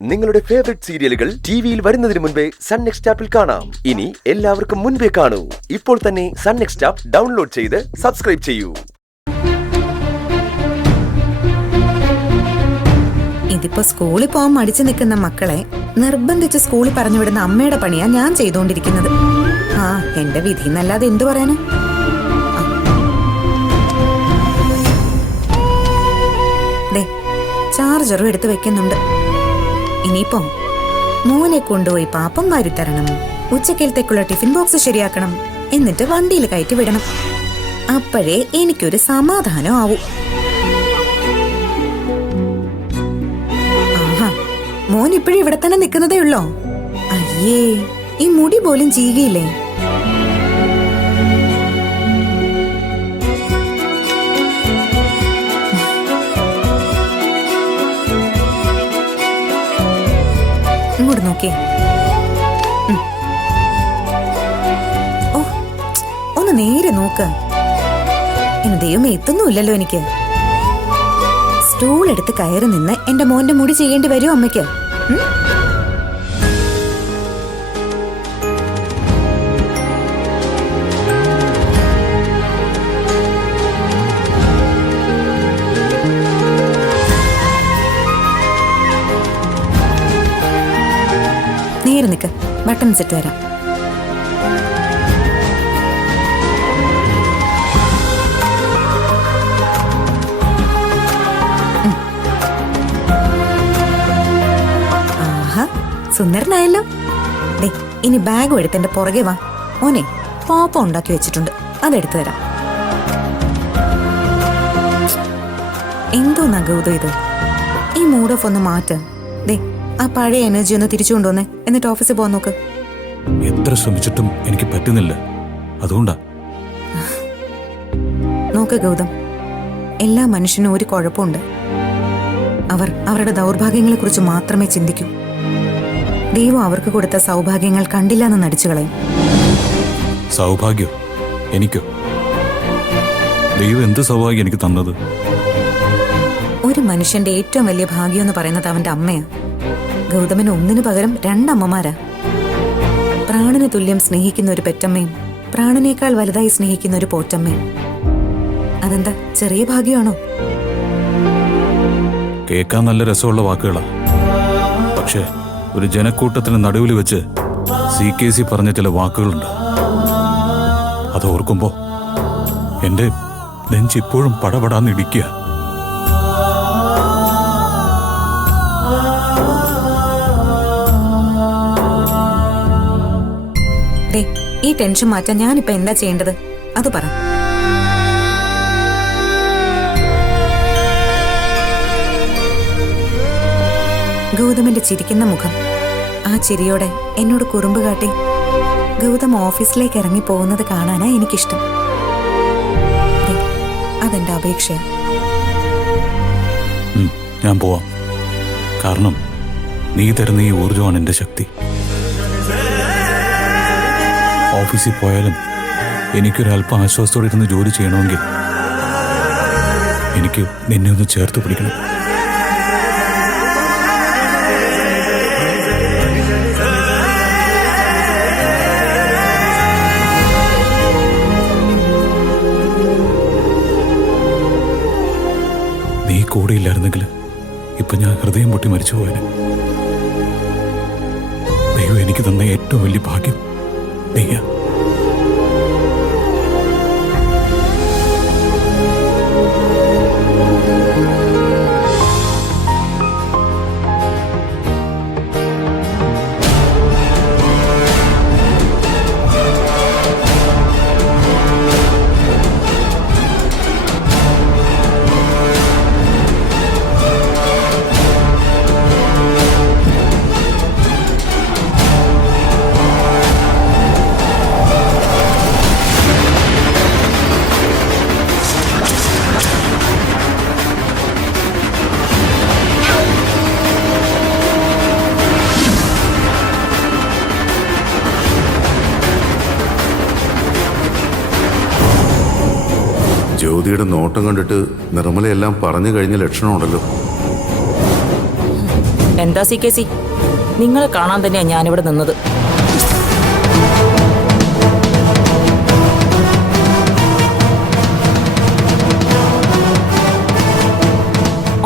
നിങ്ങളുടെ ഫേവറേറ്റ് സീരിയലുകൾ ടിവിയിൽ വരുന്നതിന് മുൻപേ സൺ നെക്സ്റ്റ് ആപ്പിൽ കാണാം. ഇനി എല്ലാവർക്കും മുൻപേ കാണൂ. ഇപ്പോൾ തന്നെ സൺ നെക്സ്റ്റ് ആപ്പ് ഡൗൺലോഡ് ചെയ്ത് സബ്സ്ക്രൈബ് ചെയ്യൂ. ഇതിപ്പോ സ്കൂളിൽ പോകാൻ മടിച്ചു നിൽക്കുന്ന മക്കളെ നിർബന്ധിച്ച് സ്കൂളിൽ പറഞ്ഞുവിടുന്ന അമ്മയുടെ പണിയാ ഞാൻ ചെയ്തുകൊണ്ടിരിക്കുന്നത്. ആ എന്റെ വിധി എന്നല്ലാതെ എന്തു പറയാന്. ചാർജറും എടുത്ത് വെക്കുന്നുണ്ട്. ഇനിയിപ്പോ മോനെ കൊണ്ടുപോയി പാപ്പം വാരിത്തരണം, ഉച്ചക്കലത്തേക്കുള്ള ടിഫിൻ ബോക്സ് ശരിയാക്കണം, എന്നിട്ട് വണ്ടിയിൽ കയറ്റി വിടണം. അപ്പോഴേ എനിക്കൊരു സമാധാനം ആവും. ആഹാ, മോൻ ഇപ്പോഴും ഇവിടെ തന്നെ നിൽക്കുന്നതേ ഉള്ളോ? അയ്യേ, ഈ മുടി പോലും ചീകിയില്ലേ? ഇങ്ങോട്ട് നോക്കേ. ഓ, ഒന്ന് നേരെ നോക്ക്. എന്റെ ദൈവമേ, എത്തുന്നുമില്ലല്ലോ എനിക്ക്. സ്റ്റൂൾ എടുത്ത് കയറി നിന്ന് എന്റെ മോന്റെ മുടി ചെയ്യേണ്ടി വരുമോ അമ്മയ്ക്ക്? നേരെ നിക്ക്, ബട്ടൺസ് ഇട്ട് തരാം. ആഹാ, സുന്ദരനായല്ലോ. ഇനി ബാഗും എടുത്ത് എന്റെ പുറകെ വാ. ഓനെ പോപ്പ ഉണ്ടാക്കി വെച്ചിട്ടുണ്ട്, അതെടുത്തു തരാം. എന്തോന്നാ ഗൗതം ഇത്? ഈ മൂഡ് ഓഫ് ഒന്ന് മാറ്റ്. ആ പഴയ എനർജി ഒന്ന് തിരിച്ചു കൊണ്ടുവന്നേ, എന്നിട്ട് ഓഫീസിൽ പോകാൻ നോക്ക്. എത്ര ശ്രമിച്ചിട്ടും എനിക്ക് പറ്റുന്നില്ല, അതുകൊണ്ടാ. നോക്ക് ഗൗതം, എല്ലാ മനുഷ്യനും ഒരു കുഴപ്പമുണ്ട്. അവർ അവരുടെ ദൗർഭാഗ്യങ്ങളെ കുറിച്ച് മാത്രമേ ചിന്തിക്കൂ. ദൈവം അവർക്ക് കൊടുത്ത സൗഭാഗ്യങ്ങൾ കണ്ടില്ല എന്ന് നടിച്ചു കളയും. സൗഭാഗ്യം എനിക്കോ? ദൈവം എന്ത് സൗഭാഗ്യം എനിക്ക് തന്നത്? ഒരു മനുഷ്യന്റെ ഏറ്റവും വലിയ ഭാഗ്യം എന്ന് പറയുന്നത് അവന്റെ അമ്മയാ. ഗൗതമന് ഒന്നിനു പകരം രണ്ടമ്മമാരാ. പ്രാണന് തുല്യം സ്നേഹിക്കുന്ന ഒരു പെറ്റമ്മയും പ്രാണനേക്കാൾ വലുതായി സ്നേഹിക്കുന്ന ഒരു പോറ്റമ്മയും. അതെന്താ ചെറിയ ഭാഗ്യമാണോ? കേൾക്കാൻ നല്ല രസമുള്ള വാക്കുകളാ, പക്ഷേ ഒരു ജനക്കൂട്ടത്തിന് നടുവിൽ വെച്ച് CKC പറഞ്ഞ ചില വാക്കുകളുണ്ട്. അത് ഓർക്കുമ്പോ എന്റെ നെഞ്ചിപ്പോഴും പടപടാന്നിടിക്കുക. ഈ ടെൻഷൻ മാറ്റാൻ ഞാനിപ്പോ എന്താ ചെയ്യേണ്ടത് അത് പറ. ഗൗതമന്റെ ചിരിക്കുന്ന മുഖം, ആ ചിരിയോടെ എന്നോട് കുറുമ്പ് കാട്ടി ഗൗതം ഓഫീസിലേക്ക് ഇറങ്ങി പോകുന്നത് കാണാനാ എനിക്കിഷ്ടം. അതെന്റെ അപേക്ഷയാ. ഞാൻ പോവാം. കാരണം നീ തരുന്ന ഈ ഊർജമാണ് എന്റെ ശക്തി. ഓഫീസിൽ പോയാലും എനിക്കൊരല്പം ആശ്വാസത്തോടെ ഇരുന്ന് ജോലി ചെയ്യണമെങ്കിൽ എനിക്ക് നിന്നെ ഒന്ന് ചേർത്ത് പിടിക്കണം. നീ കൂടെയില്ലായിരുന്നെങ്കിൽ ഇപ്പൊ ഞാൻ ഹൃദയം പൊട്ടി മരിച്ചു പോയനെ. ദൈവം എനിക്ക് തന്ന ഏറ്റവും വലിയ ഭാഗ്യം നീയാ. ജ്യോതിയുടെ നോട്ടം കണ്ടിട്ട് നിർമ്മലയെല്ലാം പറഞ്ഞു കഴിഞ്ഞ ലക്ഷണമുണ്ടല്ലോ. എന്താ CKC? നിങ്ങളെ കാണാൻ തന്നെയാ ഞാനിവിടെ നിന്നത്.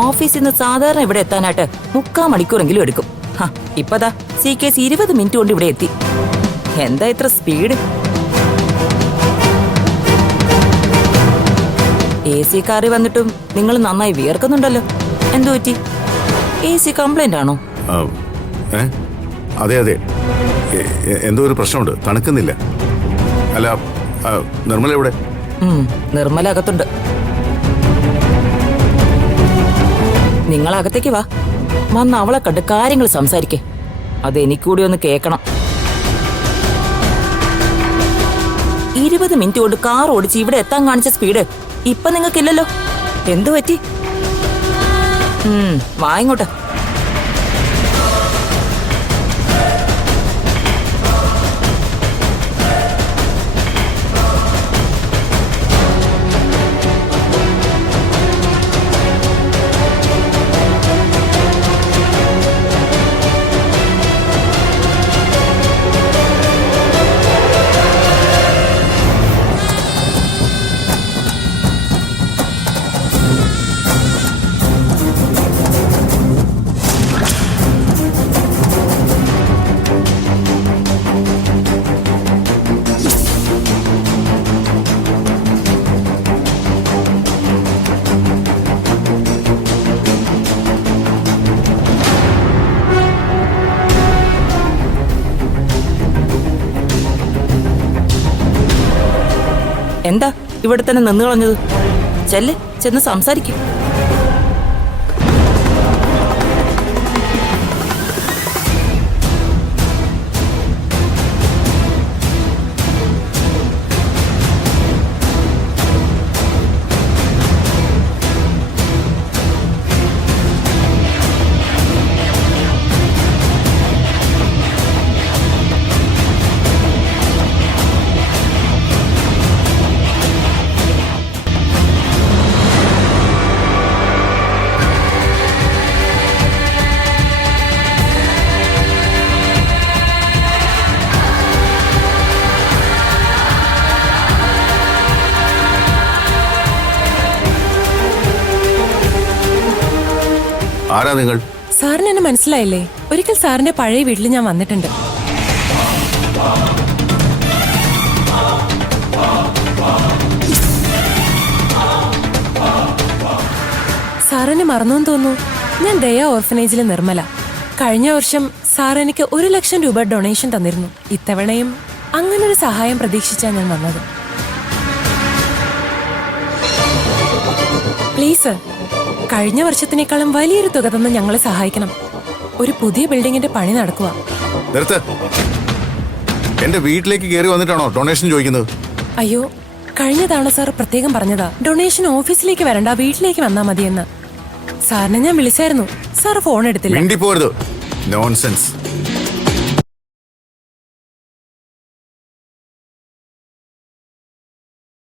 ഓഫീസിൽ നിന്ന് സാധാരണ ഇവിടെ എത്താനായിട്ട് 3/4 മണിക്കൂറെങ്കിലും എടുക്കും. ഇപ്പതാ CKC 20 മിനിറ്റ് കൊണ്ട് ഇവിടെ എത്തി. എന്താ ഇത്ര സ്പീഡ്? AC കാറി വന്നിട്ടും നിങ്ങൾ നന്നായി വിയർക്കുന്നുണ്ടല്ലോ. എന്തു പറ്റി? AC കംപ്ലൈന്റ് ആണോ? അതെ അതെ, എന്തോ ഒരു പ്രശ്നമുണ്ട്, തണുക്കുന്നില്ല. അല്ല, നിർമ്മല എവിടെ? നിർമ്മല അകത്തുണ്ട്. നിങ്ങൾ അകത്തേക്ക് വാ. വന്ന് അവളെ കണ്ട് കാര്യങ്ങൾ സംസാരിക്കേ. അത് എനിക്കൂടി ഒന്ന് കേൾക്കണം. 20 മിനിറ്റ് കൊണ്ട് കാർ ഓടിച്ച് ഇവിടെ എത്താൻ കാണിച്ച സ്പീഡ് ഇപ്പൊ നിങ്ങൾക്കില്ലല്ലോ. എന്തു പറ്റി? വാ ഇങ്ങോട്ട്. എന്താ ഇവിടെ തന്നെ നിന്ന് കളഞ്ഞത്? ചെല്ല്, ചെന്ന് സംസാരിക്കും. ആരാ നിങ്ങൾ? സാറിന് എന്നെ മനസ്സിലായില്ലേ? ഒരിക്കൽ സാറിന്റെ പഴയ വീട്ടിൽ ഞാൻ വന്നിട്ടുണ്ട്. സാറിനെ മറന്നു തോന്നുന്നു. ഞാൻ ദയ ഓർഫനേജിലെ നിർമ്മല. കഴിഞ്ഞ വർഷം സാർ എനിക്ക് 1 ലക്ഷം രൂപ ഡൊണേഷൻ തന്നിരുന്നു. ഇത്തവണയും അങ്ങനൊരു സഹായം പ്രതീക്ഷിച്ചാണ് ഞാൻ വന്നത്. പ്ലീസ്, കഴിഞ്ഞ വർഷത്തിനേക്കാളും വലിയൊരു തുക തന്ന് ഞങ്ങളെ സഹായിക്കണം. ഒരു പുതിയ ബിൽഡിങ്ങിന്റെ പണി നടക്കുക. എന്റെ വീട്ടിലേക്ക് കയറി വന്നിട്ടാണോ ഡൊണേഷൻ ചോദിക്കുന്നത്? അയ്യോ, കഴിഞ്ഞ തവണ സാർ പ്രത്യേകം പറഞ്ഞതാ ഡൊണേഷൻ ഓഫീസിലേക്ക് വരണ്ട, വീട്ടിലേക്ക് വന്നാ മതിയെന്ന്. സാറിനെ ഞാൻ വിളിച്ചായിരുന്നു, സാർ ഫോൺ എടുത്തില്ല. മിണ്ടിപ്പോരുത്, നോൺസെൻസ്.